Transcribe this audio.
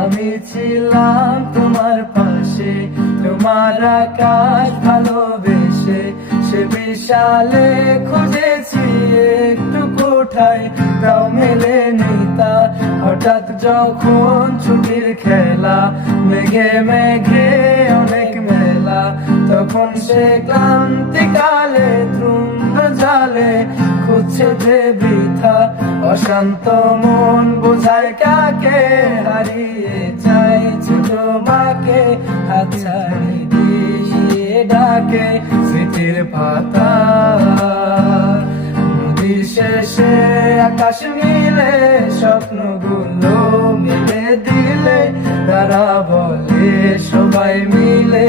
আমি ছিলাম তোমার পাশে, তোমার আকাশ ভালোবেসে। সে বিশালে খুঁজেছি একটু কোঠায়, তাও মেলেনি তা। হঠাৎ যখন ছুটির খেলা, মেঘে মেঘে অনেক মেলা, তখন সে ক্লান্তিকালে দ্রুন্দ জালে খুঁজছে যে বৃথা। অশান্ত মন বোঝায় কাকে, হারিয়ে চাইছে তোমাকে, হাতছানি দিয়ে ডাকে স্মৃতির পাতা। নদীর শেষে আকাশ মিলে, স্বপ্নগুলো মিলে দিলে, তারা বলে সবাই মিলে